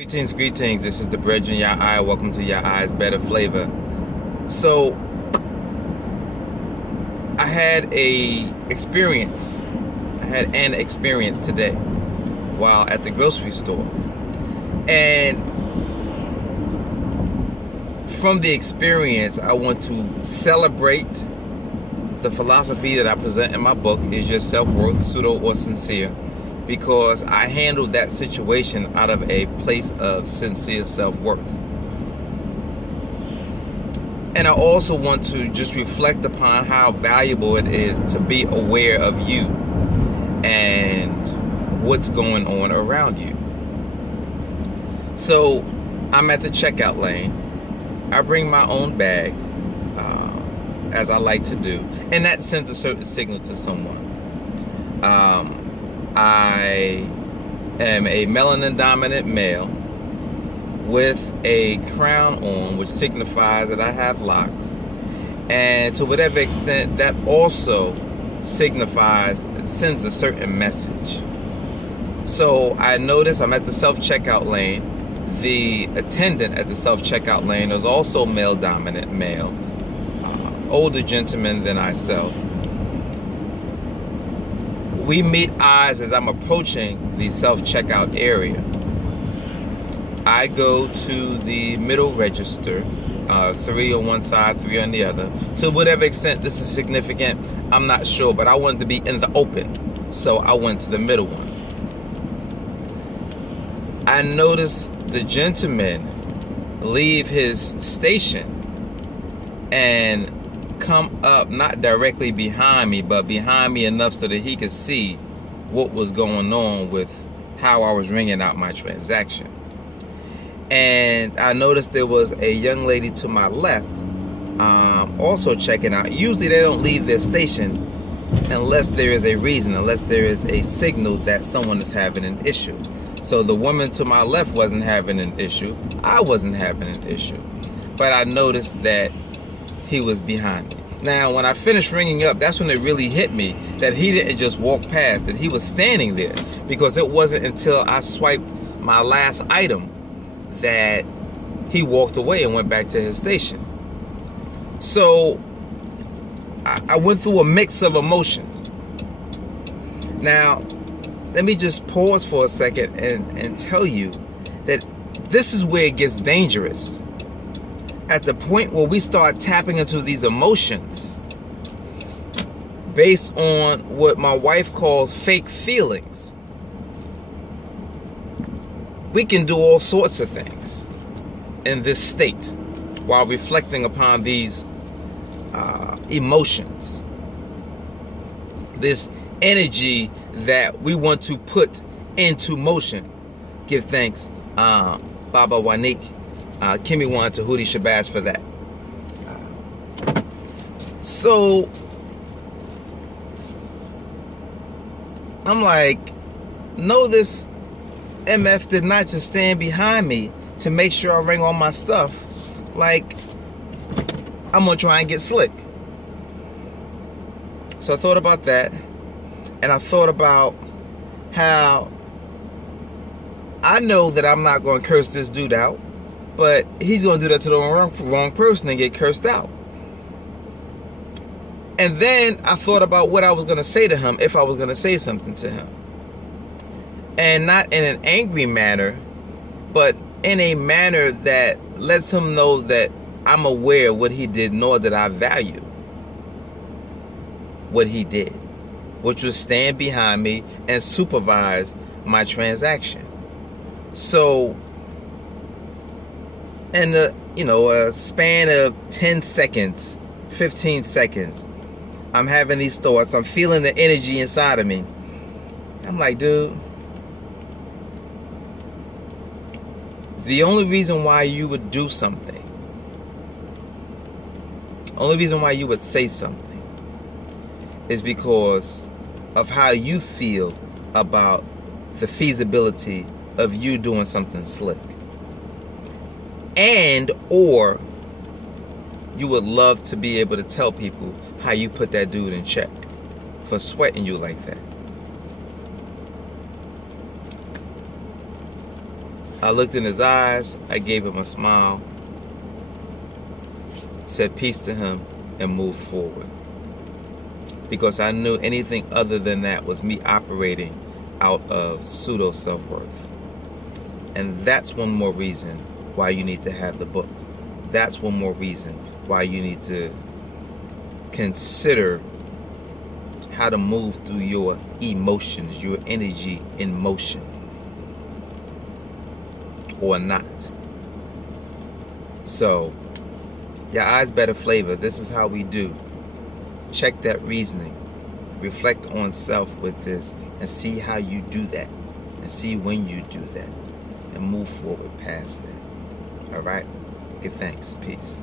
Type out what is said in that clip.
Greetings. This is the Brethren Yah-I. Welcome to Yah-I's Better Flavor. So, I had an experience today while at the grocery store. And from the experience, I want to celebrate the philosophy that I present in my book, Is Your Self-Worth Pseudo or Sincere? Because I handled that situation out of a place of sincere self-worth. And I also want to just reflect upon how valuable it is to be aware of you and what's going on around you. So I'm at the checkout lane. I bring my own bag, as I like to do, and that sends a certain signal to someone. I am a melanin dominant male with a crown on, which signifies that I have locks, and to whatever extent that also sends a certain message. So I notice I'm at the self-checkout lane. The attendant at the self-checkout lane is also male dominant male, older gentleman than myself. We meet eyes as I'm approaching the self-checkout area. I go to the middle register, 3 on one side, 3 on the other. To whatever extent this is significant, I'm not sure, but I wanted to be in the open, so I went to the middle one. I noticed the gentleman leave his station and come up, not directly behind me, but behind me enough so that he could see what was going on with how I was ringing out my transaction. And I noticed there was a young lady to my left also checking out. Usually they don't leave their station unless there is a reason, unless there is a signal that someone is having an issue. So the woman to my left wasn't having an issue. I wasn't having an issue. But I noticed that he was behind me. Now, when I finished ringing up, that's when it really hit me that he didn't just walk past, that he was standing there, because it wasn't until I swiped my last item that he walked away and went back to his station. So I went through a mix of emotions. Now, let me just pause for a second and tell you that this is where it gets dangerous. At the point where we start tapping into these emotions based on what my wife calls fake feelings, we can do all sorts of things in this state while reflecting upon these emotions, this energy that we want to put into motion. Give thanks, Baba Wanik, Kimmy Wan to Hootie Shabazz for that. So I'm like, no, this MF did not just stand behind me to make sure I rang all my stuff. Like, I'm gonna try and get slick. So I thought about that, and I thought about how I know that I'm not gonna curse this dude out, but he's going to do that to the wrong person and get cursed out. And then I thought about what I was going to say to him if I was going to say something to him. And not in an angry manner, but in a manner that lets him know that I'm aware of what he did, nor that I value what he did, which was stand behind me and supervise my transaction. So, in a span of 10 seconds, 15 seconds, I'm having these thoughts. I'm feeling the energy inside of me. I'm like, dude, the only reason why you would do something, only reason why you would say something is because of how you feel about the feasibility of you doing something slick. And or you would love to be able to tell people how you put that dude in check for sweating you like that. I looked in his eyes, I gave him a smile, said peace to him, and moved forward. Because I knew anything other than that was me operating out of pseudo self-worth. And that's one more reason why you need to have the book. That's one more reason why you need to consider how to move through your emotions, your energy in motion, or not. So, Yah-I's better flavor. This is how we do. Check that reasoning. Reflect on self with this and see how you do that. And see when you do that. And move forward past that. Alright? Give thanks. Peace.